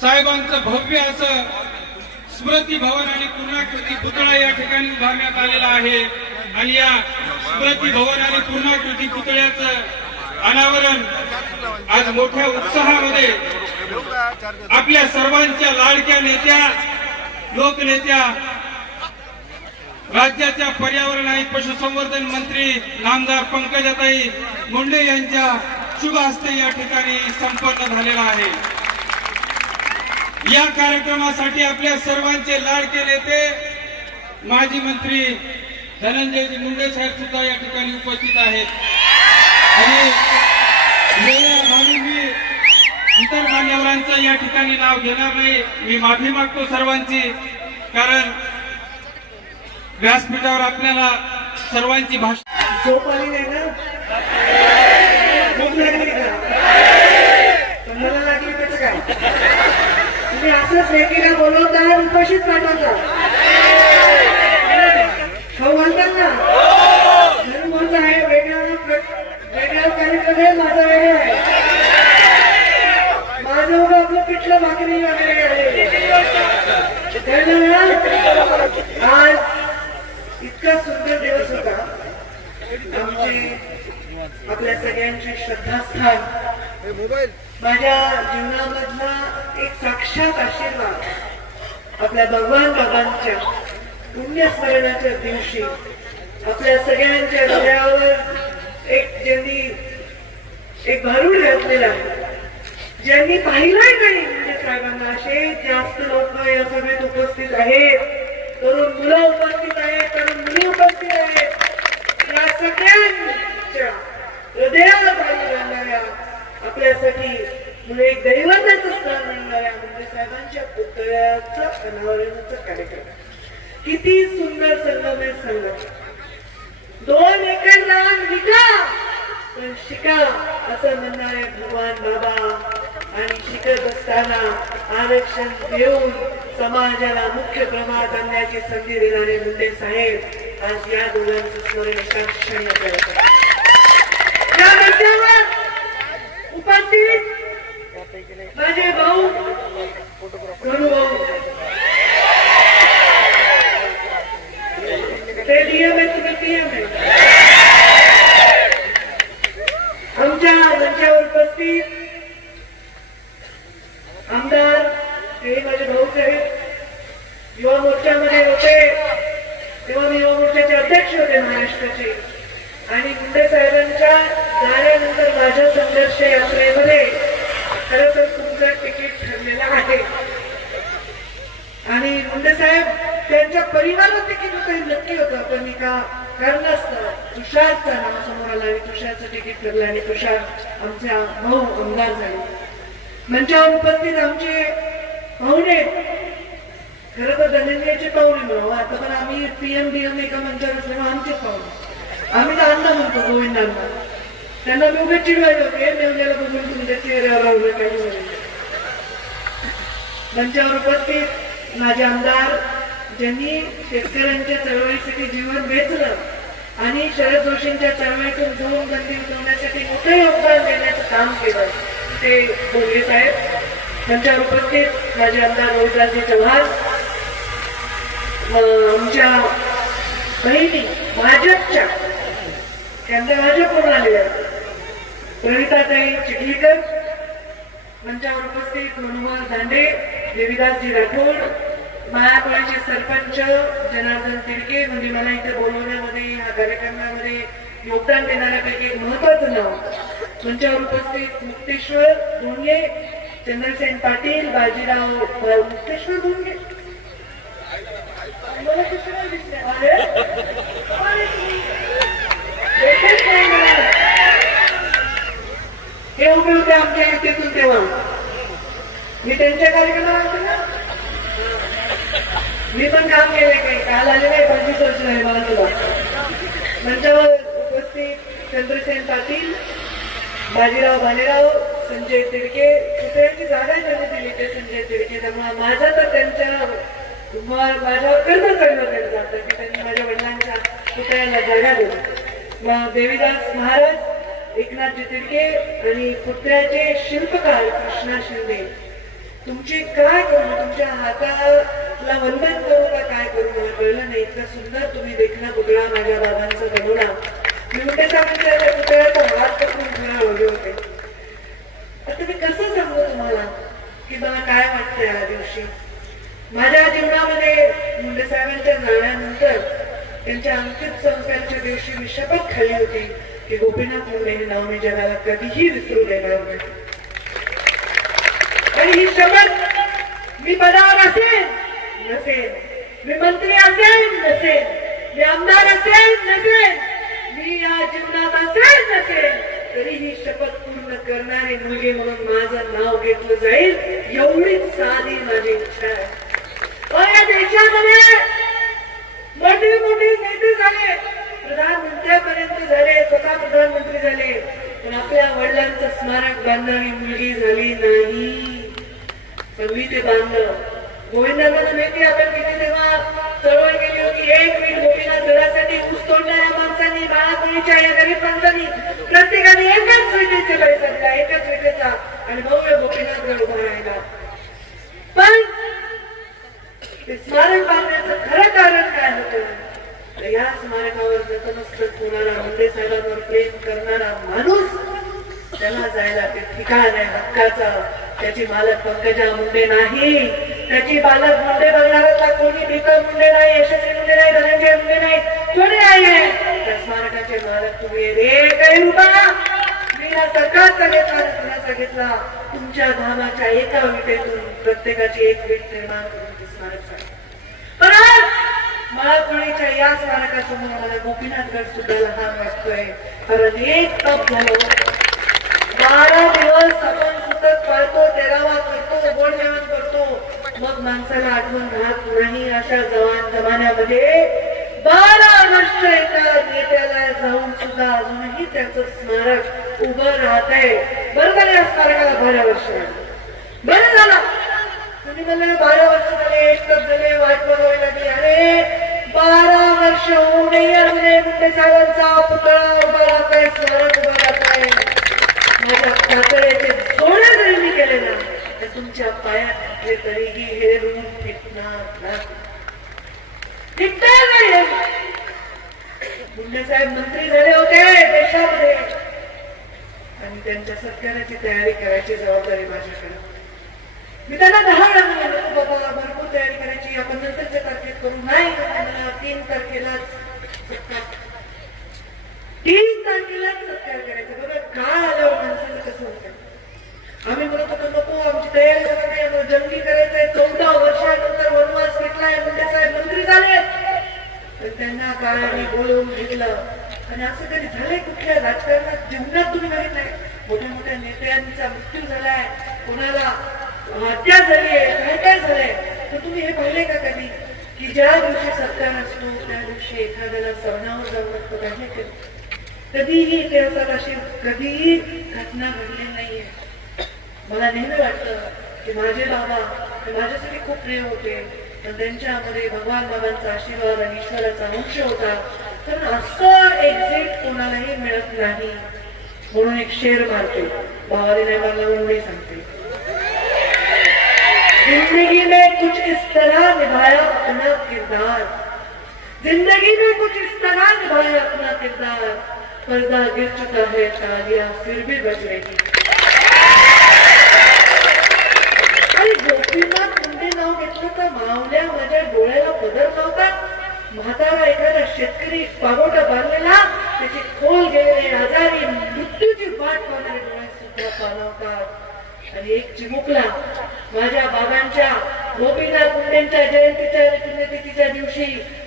साहेबांचं भव्य असं स्मृती भवन आणि पूर्णाकृती पुतळा या ठिकाणी उभारण्यात आलेला आहे आणि या स्मृती भवन आणि पूर्णाकृती पुतळ्याचं अनावरण आज मोठ्या उत्साहामध्ये आपल्या सर्वांच्या लाडक्या नेत्या लोकनेत्या राज्याच्या पर्यावरण आणि पशुसंवर्धन मंत्री नामदार पंकजाताई मुंडे यांच्या शुभ हस्ते या ठिकाणी संपन्न झालेला आहे। या कार्यक्रमासाठी आपल्या सर्वांचे लाडके नेते माजी मंत्री धनंजयजी मुंडे साहेब सुद्धा या ठिकाणी उपस्थित आहेत आणि मी इतर मान्यवरांचं या ठिकाणी नाव घेणार नाही। मी माफी मागतो सर्वांची, कारण व्यासपीठावर आपल्याला सर्वांची भाषा झोप आली नाही ना, भूक लागली का, तुम्हाला लागली त्याचं काय? तुम्ही असंच वेगळीला बोलवता उपाशीच पाठवता, खाऊ घालतात ना। माझा आहे वेगळा कार्यक्रम आहे, माझा वेगळा आहे, माझं उभं आपलं पिठलं भाकरी वगैरे आहे। आज इतका सुंदर दिवस होता, आमचे आपल्या सगळ्यांचे श्रद्धास्थान, माझ्या जीवनामधला एक साक्षात आशीर्वाद आपल्या भगवान बाबांच्या पुण्यस्मरणाच्या दिवशी आपल्या सगळ्यांच्या हृदयावर ज्यांनी एक भारूड घातलेला आहे, ज्यांनी पाहिलंय नाही म्हणजे साहेबांना, असे जास्त लोक या सभेत उपस्थित आहेत, तरुण मुलं उपस्थित आहेत, तरुण मुली उपस्थित आहेत। या सगळ्यांच्या हृदयाला भारी घालणाऱ्या, आपल्यासाठी एक दैवताचं स्थान मिळणाऱ्या म्हणजे साहेबांच्या पुतळ्याचं अनावरणाचा कार्यक्रम किती सुंदर संगमेर संगम। 2 एकर रान विका पण शिका असं म्हणणारे भगवान बाबा, आणि शिकत असताना आरक्षण देऊन समाजाला मुख्य प्रवाहात आणण्याची संधी देणारे मुंडे साहेब आज या दोघांचं स्मरण एका क्षणी आपल्याला या मंचावर उपस्थित माझे भाऊ भाऊ ते डीएम आहे, तुम्ही पीएम आहे। आमच्या मंचावर उपस्थित आमदार हे माझे भाऊ साहेब युवा मोर्चामध्ये होते, तेव्हा मी युवा मोर्चाचे अध्यक्ष होते महाराष्ट्राचे, आणि मुंडे साहेबांच्या जाण्यानंतर माझ्या संघर्ष यात्रेमध्ये खरं तर तुमचं तिकीट ठरलेलं आहे, आणि मुंडे साहेब त्यांच्या परिवारात तिकीट होतं हे नक्की होतं, पण एका कारणास्तव तुषारचा नाव समोर आला आणि तुषारचं तिकीट ठरलं आणि तुषार आमच्या भाऊ आमदार झाले। मंचावर उपस्थित आमचे पाहुणे, खरं तर धनंजयचे पाहुणे म्हणून आता, पण आम्ही पीएम डीएम एका मंचावर असल्यामुळे आमचेच पाहुणे, आम्ही तर अण्णा म्हणतो गोविंदांना, त्यांना मी उभे चिडवायला होते नेमल्याला बघून तुमच्या चेहऱ्यावर लावलं काही। मंचावर उपस्थित माझे आमदार, ज्यांनी शेतकऱ्यांच्या चळवळीसाठी जीवन वेचलं आणि शरद जोशींच्या चळवळीतून जून बंदी उठवण्यासाठी मोठं योगदान देण्याचं काम केलं, ते भोगले साहेब। त्यांच्यावर उपस्थित माझे आमदार रोहितराजे चव्हाण, आमच्या बहिणी भाजपच्या, त्यांच्या भाजपकडून आलेल्या प्रणिताताई चिखलीकर, मंचावर उपस्थित मनोहर दांडे, देवीदासजी राठोड, मायापळाचे सरपंच जनार्दन तिडके, म्हणजे मला इथे बोलवण्यामध्ये या कार्यक्रमामध्ये योगदान देणाऱ्यापैकी एक महत्वाचं नाव। मंचावर उपस्थित मुक्तेश्वर धोंगे, चंद्रसेन पाटील, बाजीराव मुक्तेश्वर धोंगे, हे उभे होते आमच्या इथेतून, तेव्हा मी त्यांच्या कार्यक्रमाला होते ना, मी पण काम केलंय, काही काल आलेलं आहे, 25 वर्ष आहे मला तुला। मंचावर उपस्थित चंद्रसेन पाटील, बाजीराव भालेराव, संजय तिडके, पुतळ्याची जागा त्यांनी दिली ते संजय तिडके, त्यामुळे माझा तर त्यांच्या माझ्यावर कर्ज चढलं त्यांचं आता की त्यांनी माझ्या वडिलांच्या पुतळ्याला जागा दिली। देवीदास महाराज, एकनाथजी तिडके आणि पुतळ्याचे शिल्पकार कृष्णा शिंदे तुमची काय करू, तुमच्या हाताला वंदन करू का काय करू मला कळलं नाही. इतका सुंदर तुम्ही देखना पुतळा माझ्या बाबांचा बनवला. मी मुंडे साहेबांच्या त्या पुतळ्याचा हात पकडून पुन्हा हळवे होते. आता मी कसं सांगू तुम्हाला की मला काय वाटतंय या दिवशी. माझ्या जीवनामध्ये मुंडे साहेबांच्या जाण्यानंतर त्यांच्या अंतिम संस्काराच्या दिवशी मी शपथ खाल्ली होती की गोपीनाथ मुंडे हे नाव मी जगाला कधीही विसरू देणार नाही. आणि ही शपथ मी पदावर असेल नसेल, मी मंत्री असेल नसेल, मी आमदार असेल नसेल, मी या जीवनात असेल नसेल, तरी ही शपथ पूर्ण करणारी मुलगी म्हणून माझं नाव घेतलं जाईल एवढीच साधी माझी इच्छा आहे. या देशामध्ये मोठे मोठे नेते झाले, प्रधानमंत्र्यापर्यंत झाले, स्वतः प्रधानमंत्री झाले, पण आपल्या वडिलांचं स्मारक बांधणारी मुलगी झाली नाही. पण मी ते बांधलं. गोविंदांना माहिती आपण किती तेव्हा चळवळ केली होती. एक वीट गोपीनाथ गडासाठी ऊस तोडणाऱ्या माणसांनी, बाळापुरीच्या या गरीब माणसांनी प्रत्येकाने एकाच विटेचे पैसा दिला, एकाच विटेचा, आणि भव्य गोपीनाथ गड उभा राहिला. पण ते स्मारक बांधण्याचं खरं कारण काय होतं? या स्मारकावर नतमस्तक होणारा, मुंडे साहेबांवर प्रेम करणारा माणूस, त्याला जायला ते ठिकाण आहे हक्काचं. त्याची मालक पंकजा मुंडे नाही, त्याची बालक मुंडे बघणारातला कोणी भीकर मुंडे नाही, यशस्वी मुंडे नाही, धनंजय मुंडे नाही, कोणी नाहीये. त्या स्मारकाचे मालक तुम्ही. एकही रुपया मी या सरकारचा घेतला, कुणाचा घेतला, तुमच्या धामाच्या एका विटेतून प्रत्येकाची एक वीट निर्माण करून ते स्मारक झाले. माळापुरीच्या या स्मारकासमोर मला गोपीनाथगड सुद्धा लहान वाटतोय. कारण एक तप झालं, 12 दिवस आपण सुतक पाळतो, 13वा करतो, गोड जेवण करतो, मग माणसाला आठवण राहत नाही. अशा जमान्यामध्ये 12 वर्ष एका नेत्याला जाऊन सुद्धा अजूनही त्याचं स्मारक उभं राहत आहे. बरोबर, या स्मारकाला 12 वर्ष बरं झालं. तुम्ही म्हणलं 12 वर्ष झाले, एक तप झाले, वाट बघावी लागली. अरे 12 वर्ष होऊ नये मुंडे साहेबांचा पुतळा उभा राहत आहे, स्मारक उभं राहत आहे. माझ्या कातळ्याचे जोड्या जरी मी केले ना, तर तुमच्या पायात घातले तरीही हे ऋण फिटणार नाही. मुंडे साहेब मंत्री झाले होते देशामध्ये, आणि त्यांच्या सत्काराची तयारी करायची जबाबदारी माझ्याकडे. मी त्यांना 10 वेळा म्हणलं, बाबा भरपूर तयारी करायची, आपण नंतरच्या तारखेत करू. नाही, मला 3 तारखेलाच सत्कार, 3 तारखेलाच सत्कार करायचा. बघा काय आल्यावर माणसाचं कसं होतं. आम्ही म्हणत होतो नको, आमची तयारी झाली नाही, आम्हाला जंगी करायचंय. 14 वर्षानंतर वनवास घेतलाय, मुंडे साहेब मंत्री झाले, तर त्यांना काळाने बोलवून घेतलं. आणि असं कधी झालंय कुठल्या राजकारणात जीवनात तुम्ही बघितलंय? मोठ्या मोठ्या नेत्यांचा मृत्यू झालाय, कोणाला हत्या झाली आहे, काय काय झालंय, तर तुम्ही हे पाहिले का कधी की ज्या दिवशी सत्कार असतो त्या दिवशी एखाद्याला सवनावर जाऊ लागतो? काही कधीही इतिहासात अशी कधीही घटना घडली नाहीये. मला नेहमी वाटतं की माझे बाबा माझ्यासाठी खूप प्रिय होते, पण त्यांच्यामध्ये भगवान बाबांचा आशीर्वाद आणि ईश्वराचा अंश होता. तर असं एक्झिट कोणालाही मिळत नाही. म्हणून एक शेर मारते, भावाने नाही मारला म्हणून मी सांगते. जिंदगी में कुछ इस तरह निभाया अपना किरदार, जिंदगी में कुछ इस तरह निभाया अपना किरदार, पर्दा गिर चुका है, तालियां फिर भी बज रही. आणि गोपीनाथ मुंडे नाव घेतलं तर मावल्या माझ्या डोळ्याला पदर नव्हता. म्हातारा एखादा शेतकरी पागोटा बांधलेला, त्याची खोल गेलेले आजारी मृत्यूची वाट पाहणारे डोळे सुद्धा पाणवतात. आणि एक चिमुकला माझ्या बाबांच्या गोपीनाथ मुंडेंच्या जयंतीच्या पुण्यतिथीच्या दिवशी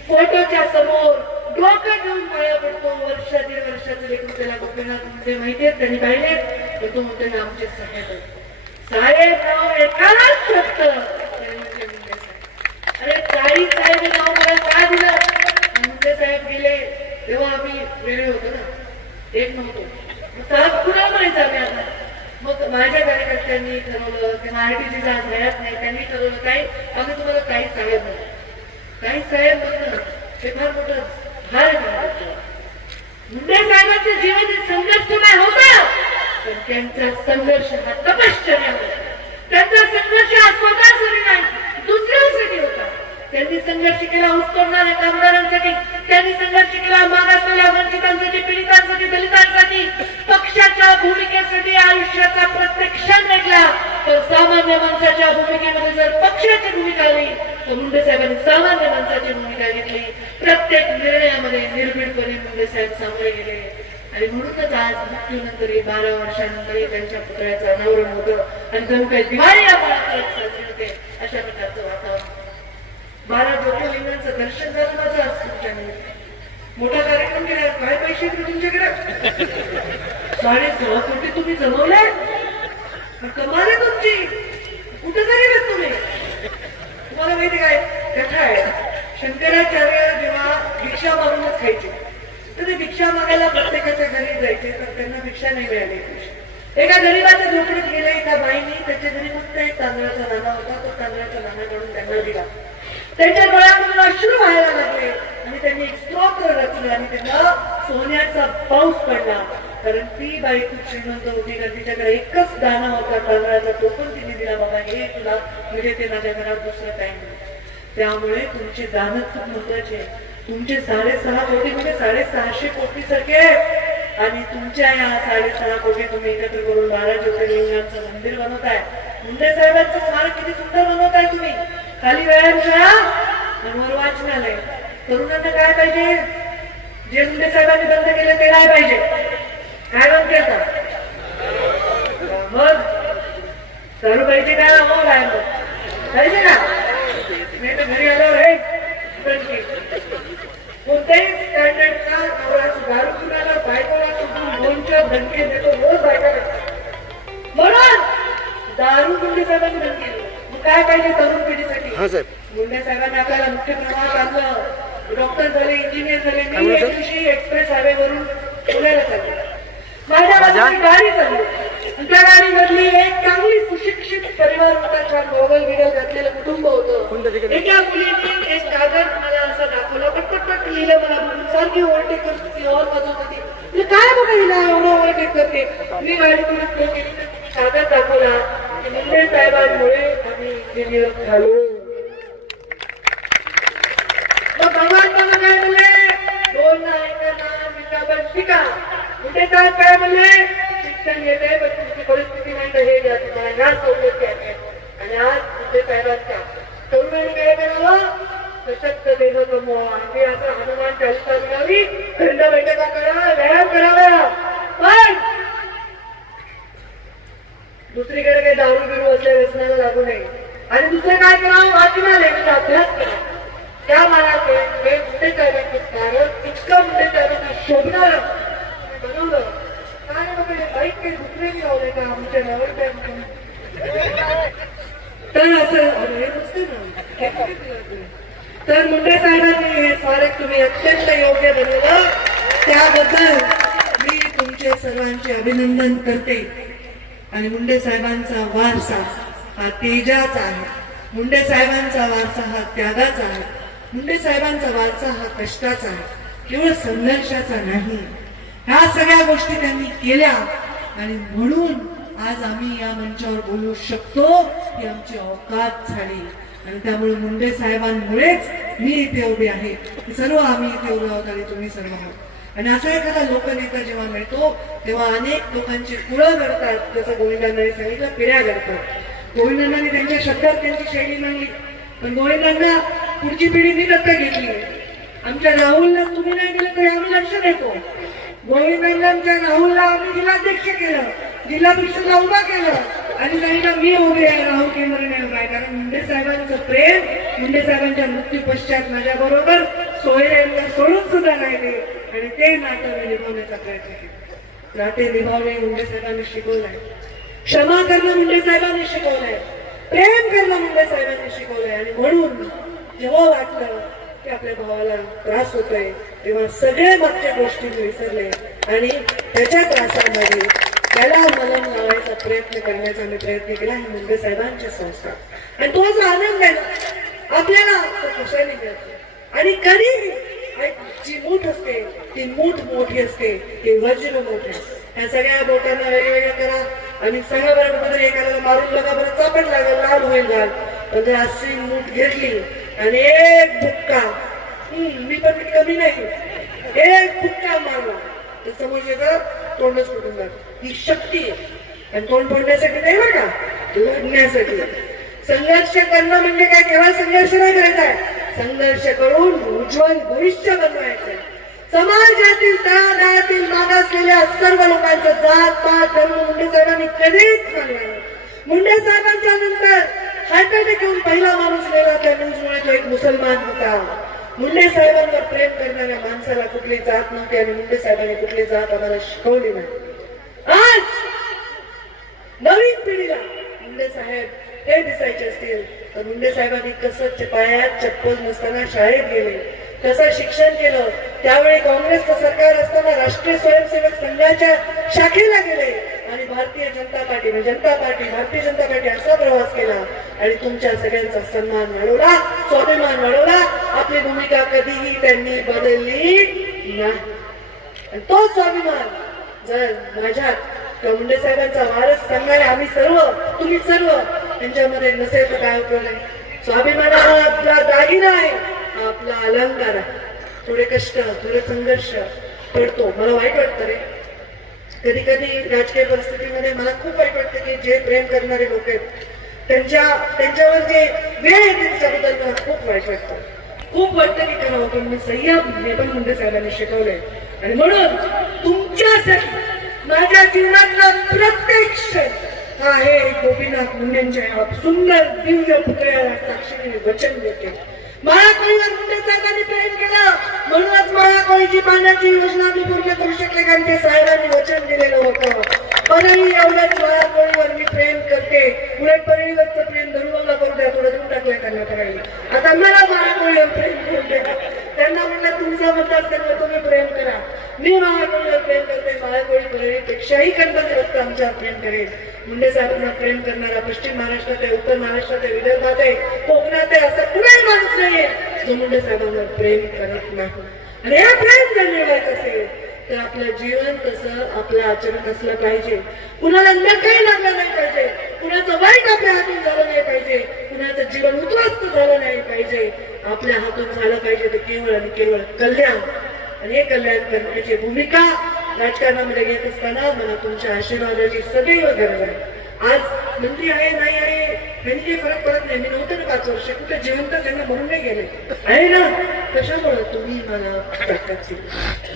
फोटोच्या समोर डोकं घेऊन पाया पडतो. वर्ष 1.5 वर्षाचं लेकरू, त्याला गोपीनाथ मुंडे माहितीये, त्यांनी पाहिले, तर तो म्हणतो आमचे साहेब. साहेब नाव एकालाच शकतं, अरे 40 साहेब नाव मला काय दिलं? मुंडे साहेब गेले तेव्हा आम्ही वेगळे होतो ना, एक नव्हतो. साहेब कुणाला म्हणायचं आम्ही आता? मग माझ्या कार्यकर्त्यांनी ठरवलं, किंवा आरटीसीचा हयात नाही, त्यांनी ठरवलं काही आम्ही तुम्हाला काही साहेब नाही, काही साहेब म्हणणं हे फार मोठं भार आहे. मुंडे साहेबांच्या जीवनात संघर्ष नाही होता, पण त्यांचा संघर्ष हा तपश्चर्या होता. त्यांचा संघर्ष हा संघर्ष केला ऊस तोडणाऱ्या कामगारांसाठी, त्यांनी संघर्ष केला मागासलेल्या वंचितांसाठी, पीडितांसाठी, दलितांसाठी, पक्षाच्या भूमिकेसाठी आयुष्याचा प्रत्येक क्षण वेगळा. तर सामान्य माणसाच्या भूमिकेमध्ये जर पक्षाची भूमिका आली तर मुंडे साहेबांनी सामान्य माणसाची भूमिका घेतली. प्रत्येक निर्णयामध्ये निर्भीडपणे मुंडे साहेब सामोरे गेले आणि म्हणूनच आज मृत्यूनंतरही 12 वर्षानंतरही त्यांच्या पुतळ्याचं अनावरण होतं आणि जणू काही दिवाळी या काळात साजरी होते अशा प्रकारचं वातावरण. 12 ज्योतिर्लिंगांचं दर्शन झालं माझं आज तुमच्याकडे. मोठा कार्यक्रम केला. काय पैसे येतील तुमच्याकडे? 6.5 कोटी तुम्ही जमवले. कमाल आहे तुमची. कुठं करेल तुम्ही? तुम्हाला माहिती काय कथा आहे, शंकराचार्य जेव्हा भिक्षा मागूनच खायचे तर ते भिक्षा मागायला प्रत्येकाच्या घरी जायचे तर त्यांना भिक्षा नाही मिळाली. एका गरीबाच्या झोपडीत गेले. एका बाईने त्याच्या घरी फक्त एक तांदळाचा दाना होता. तो तांदळाचा दाना काढून त्यांना दिला. त्यांच्या डोळ्यामधून अश्रू व्हायला लागले आणि त्यांनी एक स्तोत्र रचलं आणि त्यांना सोन्याचा पाऊस पडला. कारण ती बाई खूप श्रीमंत होती कारण तिच्याकडे एकच दाना होता तांदळाचा, तो पण तिने दिला. बाबा हे तुला म्हणजे ते माझ्या घरात दुसरं काही नाही. त्यामुळे तुमचे दान खूप महत्वाचे. तुमचे 6.5 कोटी म्हणजे 650 कोटी सारखे आणि तुमच्या या 6.5 कोटी तुम्ही एकत्र करून 12 ज्योतिर्लिंगांचं मंदिर बनवताय. मुंडे साहेबांचं स्मारक किती सुंदर बनवताय तुम्ही. खाली व्यायाम शाळा आणि वर वाचनालय. तरुणांना काय पाहिजे? जे मुंडे साहेबांनी बंद केलं ते काय पाहिजे? काय बंद केलं? मग दारू पाहिजे का? हो काय पाहिजे का? मी तर घरी आलो हे कोणत्याही स्टँडर्डचा नवरा दारू पिणारा बायकोला सुद्धा दोनच्या धमके देतो रोज बायका. म्हणून दारू मुंडे साहेबांनी बंद केली. मग काय पाहिजे तरुण पिढीसाठी? मुंडे साहेबांनी आपल्याला मुख्य प्रवाहात आणलं. डॉक्टर झाले, इंजिनियर झाले. मी एक दिवशी एक्सप्रेस हायवे वरून पुण्याला चालले. माझ्या बाजूने गाडी चालली. त्या गाडीमधली एक चांगली सुशिक्षित परिवार होता. छान गॉगल बिगल घातलेलं कुटुंब होतं. एका मुलीने एक कागद मला असं दाखवलं. पटपट लिहिलं. मला म्हणून सारखी ओव्हरटेक करत होती, हॉल वाजवत होती. काय बघा हिला एवढं ओव्हरटेक करते. मी गाडी थोडी स्लो केली. कागद दाखवला. मुंडे साहेबांमुळे आम्ही इंजिनियर झालो. मग भगवान काय म्हणले? 2 मिनिटावर शिका. मुंडे साहेब काय म्हणले? शिक्षण येते पण तुमची परिस्थिती नाही तर हे घ्या तुम्हाला ह्या सवलती आहेत. आणि आज मुंडे साहेबांच्या तरुणांनी काय करावं? सशक्त देह कमवा. आम्ही असं हनुमान चालिसा मिळावी, खंड बैठका करा, व्यायाम करावा. पण दुसरीकडे काही दारू बिरू असल्या व्यसनाला लागू नये. आणि दुसरं काय करावं? वाचनालय अभ्यास करा. त्या मानाचे मुंडे साहेबांचं स्मारक इतकं मुंडे साहेबांना शोभणार बनवलं. काय बघा बाईक काही दुसऱ्याने लावले का आमच्या नावावर काय तर असं हे नसतं ना. तर मुंडे साहेबांनी हे स्मारक तुम्ही अत्यंत योग्य बनवलं. त्याबद्दल मी तुमचे सर्वांचे अभिनंदन करते. आणि मुंडे साहेबांचा वारसा हा तेजाचा आहे. मुंडे साहेबांचा वारसा हा त्यागाचा आहे. मुंडे साहेबांचा वारसा हा कष्टाचा आहे, केवळ संघर्षाचा नाही. ह्या सगळ्या गोष्टी त्यांनी केल्या आणि म्हणून आज आम्ही या मंचावर बोलू शकतो ही आमची औकात झाली. आणि त्यामुळे मुंडे साहेबांमुळेच मी इथे उभे आहे. सर्व आम्ही इथे उभे आहोत आणि तुम्ही सर्व आहोत. आणि असा एखादा लोकनेता जेव्हा मिळतो तेव्हा अनेक लोकांची कुळं घडतात. जसं गोविंदांनी सांगितलं, पिढ्या घडतात. गोविंदांनी त्यांच्या शब्दात त्यांची शैली मांडली. पण गोविंदांना पुढची पिढी मी दत्तक घेतली. आमच्या राहुलला तुम्ही नाही दिलं तरी आम्ही लक्ष देतो. गोविंदांना आमच्या राहुलला आम्ही जिल्हाध्यक्ष केलं, जिल्हा परिषदला उभा केलं आणि सांगितलं मी उभे आहे, राहुल केंद्राने उभा आहे. कारण मुंडे साहेबांचं प्रेम मुंडे साहेबांच्या मृत्यू पश्चात माझ्या बरोबर सोयऱ्यांना सोडून सुद्धा राहिले आणि ते नातं मी निभावण्याचा प्रयत्न केला. नाते निभावणे मुंडे साहेबांनी शिकवलंय. क्षमा करणं मुंडे साहेबांनी शिकवलंय. प्रेम करणं मुंडे साहेबांनी शिकवलंय. आणि म्हणून जेव्हा वाटलं की आपल्या भावाला त्रास होतोय तेव्हा सगळे मागच्या गोष्टी विसरले आणि त्याच्या त्रासामध्ये त्याला मलम लावायचा प्रयत्न करण्याचा मी प्रयत्न केला. हे मुंडे साहेबांचे संस्कार आणि तो जो आनंद आहे ना आपल्याला कशाने मिळतो. आणि कधी जी मूठ असते ती मूठ मोठी असते, ती वज्र मोठ आहे. ह्या सगळ्या बोटांना वेगवेगळ्या करा आणि सगळं बरोबर एखाद्याला मारून बघा, बरं चापट लागेल, लाल होईल घाल. पण जर अशी मूठ घेतली आणि एक भुक्का, मी पण कमी नाही, एक भुक्का मारला तर समोरच्याचं तोंडच फुटून जात. ही शक्ती आहे. आणि तोंड फोडण्यासाठी नाही बरं का, लढण्यासाठी. संघर्ष करणं म्हणजे काय, केवळ संघर्ष नाही करायचा आहे, संघर्ष करून उज्ज्वल भविष्य बनवायचं आहे. समाजातील तळागाळातील मागासलेल्या सर्व लोकांचा जात पात धर्म मुंडे साहेबांनी कधीच मानला नाही. मुंडे साहेबांच्या नंतर हार्ट अटॅक येऊन पहिला माणूस गेला त्या न्यूजमुळे तो एक मुसलमान होता. मुंडे साहेबांवर प्रेम करणाऱ्या माणसाला कुठली जात नव्हती आणि मुंडे साहेबांनी कुठली जात आम्हाला शिकवली नाही. आज नवीन पिढीला मुंडे साहेब हे दिसायचे असतील तर मुंडे साहेबांनी कसं पायात चप्पल नसताना शाळेत गेले, कसं शिक्षण केलं. त्यावेळी काँग्रेसचं सरकार असताना राष्ट्रीय स्वयंसेवक संघाच्या शाखेला गेले आणि भारतीय जनता पार्टी असा प्रवास केला आणि तुमच्या सगळ्यांचा सन्मान वाढवला, स्वाभिमान वाढवला. आपली भूमिका कधीही त्यांनी बदलली नाही. तो स्वाभिमान जर माझ्यात किंवा मुंडे साहेबांचा वारस सांगणारे आम्ही सर्व, तुम्ही सर्व त्यांच्यामध्ये नसेल तर काय उपयोग नाही. स्वाभिमान हा आपला दागिना आहे, हा आपला अलंकार आहे. थोडे कष्ट, थोडे संघर्ष पडतो. मला वाईट वाटतं रे, कधी कधी राजकीय परिस्थितीमध्ये मला खूप वाईट वाटतं की जे प्रेम करणारे लोक आहेत त्यांच्यावर जे वेळ येते त्याच्याबद्दल मला खूप वाईट वाटतं. खूप वाटतं की करावं, पण मी संयम हे पण मुंडे साहेबांनी शिकवलंय. आणि म्हणून तुमच्यासाठी माझ्या जीवनातला प्रत्येक क्षण आहे गोपीनाथ मुंडेंच्या सुंदर दिव्य पुतळ्याला साक्षीने वचन देते. माळाकोळीवर मुंडे साहेबांनी प्रेम केलं म्हणूनच माळाकोळीची पाण्याची योजना मी पूर्ण करू शकले, कारण ते साहेबांनी वचन दिलेलं होतं. परळी एवढ्याच माळाकोळीवर मी प्रेम करते. उलट परळीवरचं प्रेम धरुबाला करू द्या, थोडं देऊन टाकलंय त्यांना परळी. आता मला माळाकोळीवर प्रेम करून द्या. त्यांना म्हणलं तुमचा मतदारसंघ तुम्ही प्रेम करा, मी माळाकोळीवर प्रेम करते. माळाकोळी परळीपेक्षाही गणपती आमच्यावर प्रेम करेल. मुंडे साहेबांना प्रेम करणारा पश्चिम महाराष्ट्रात आहे, उत्तर महाराष्ट्रात आहे, विदर्भात आहे, कोकणात आहे, असं कुणाही माणूस नाहीये जो मुंडे साहेबांवर प्रेम करत नाही. आणि हे प्रेम जर मिळवायचं असेल तर आपलं जीवन तसं आपलं आचरण असलं पाहिजे. कुणाला नकही लागलं नाही पाहिजे, कुणाचं वाईट आपल्या हातून झालं नाही पाहिजे, कुणाचं जीवन उद्ध्वस्त झालं नाही पाहिजे. आपल्या हातून झालं पाहिजे ते केवळ आणि केवळ कल्याण. आणि हे कल्याण करण्याची भूमिका राजकारणामध्ये घेत असताना मला तुमच्या आशीर्वादाची सदैव गरज आहे. आज मंत्री आहे नाही आहे यांनी काही फरक पडत नाही. मी नव्हतं ना 5 वर्ष, कुठे जिवंत त्यांना म्हणून नाही गेले आहे ना. कशामुळे तुम्ही मला ताकद दिली,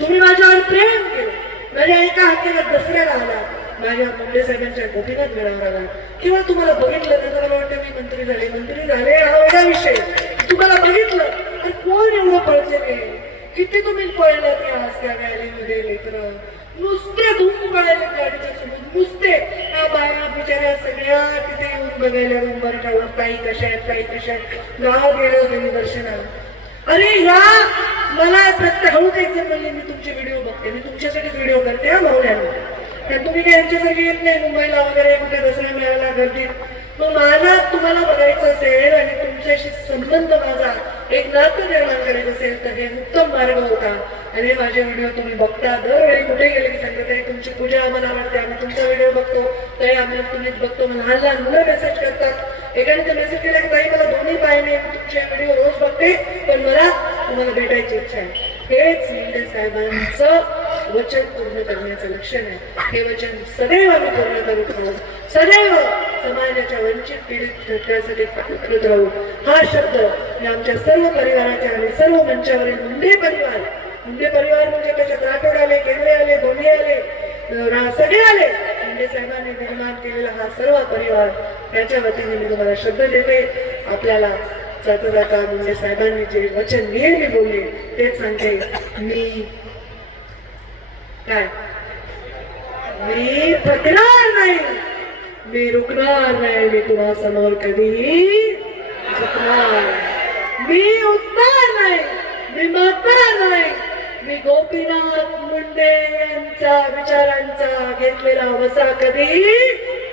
तुम्ही माझ्यावर प्रेम केलं, माझ्या एका हातीला दसऱ्याला आला, माझ्या मुंडे साहेबांच्या गोपीनाथ मेळावर आला. किंवा तुम्हाला बघितलं तर मला वाटतं मी मंत्री झाले हा वेगळा विषय. तुम्हाला बघितलं तर कोण एवढं पळते, किती तुम्ही पळलं ते आज त्या रॅलीमध्ये लेकर नुसते धूम पळायला गाडीच्या सोबत, नुसते त्या बाया बिचाऱ्या सगळ्या तिथे येऊन बघायला उंबर ठेवून काही कशा आहेत गावात गेले होते मी दर्शनाला. अरे ह्या मला प्रत्येक हळूच एक जण म्हणले मी तुमचे व्हिडिओ बघते, मी तुमच्यासाठीच व्हिडिओ करते हा भावड्याला. तर तुम्ही काय यांच्यासाठी येत नाही मुंबईला वगैरे कुठे दसरा मिळाला गर्दीत. मग मला तुम्हाला बघायचं असेल आणि तुमच्याशी संबंध माझा एक नातं निर्माण करायचं असेल तर हे उत्तम मार्ग होता. आणि माझे व्हिडिओ तुम्ही बघता, दरवेळी कुठे गेले की सांगता ताई तुमची पूजा आम्हाला आवडते, आम्ही तुमचा व्हिडिओ बघतो, ताई आम्ही तुम्हीच बघतो. मला लहान मुलं मेसेज करतात, एकाने तर मेसेज केला की ताई मला दोन्ही पायाने तुमचे व्हिडिओ रोज बघते पण मला तुम्हाला भेटायची इच्छा आहे. हेच मुंडे साहेबांचं वचन पूर्ण करण्याचं लक्षण आहे. हे वचन सदैव आम्ही पूर्ण करत राहू, सदैव समाजाच्या वंचित पीडित घटकासाठी करत राहू. हा शब्द मी आमच्या सर्व परिवाराच्या आणि सर्व मंचावरील मुंडे परिवार म्हणजे त्याच्यात राठोड आले, केंद्रे आले, बोंडे आले, सगळे आले, मुंडे साहेबांनी निर्माण केलेला हा सर्व परिवार त्याच्या वतीने मी तुम्हाला शब्द देते. आपल्याला जाता जाता मुंडे साहेबांनी जे वचन नेहमी बोलले तेच सांगते. मी थकणार नाही, मी रुकणार नाही, मी तुम्हा समोर कधीही झुकणार, मी उठणार नाही, मी मारणार नाही, मी गोपीनाथ मुंडे यांच्या विचारांचा घेतलेला वसा कधीही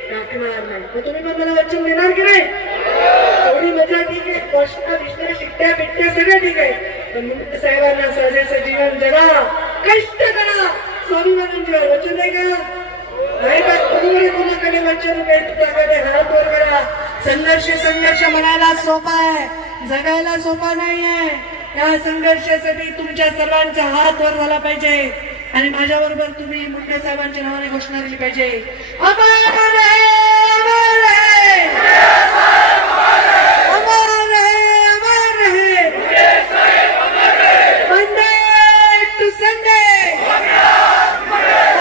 टाकणार नाही. मग तुम्ही पण मला वचन देणार की नाही? थोडी मजा ठीक आहे, प्रश्न विश्न शिट्ट्या बिट्ट्या सगळं ठीक आहे, पण मुंडे साहेबांना साजेचं जीवन जगा, कष्ट करा, स्वाभिमानांच्यावर वचन आहे का? नाही का? कोणाकडे वचन काही तुझ्याकडे हात वर करा. संघर्ष म्हणायला सोपा आहे, जगायला सोपा नाहीये. या संघर्षासाठी तुमच्या सर्वांचा हात वर झाला पाहिजे आणि माझ्या बरोबर तुम्ही मुंडे साहेबांच्या नावाने घोषणा दिली पाहिजे. अमर रहे, अमर रहे. अमर रहे, अमर रहे. Monday to Sunday.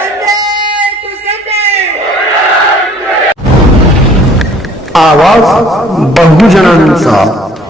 Monday to Sunday. आवाज बहुजनांचा.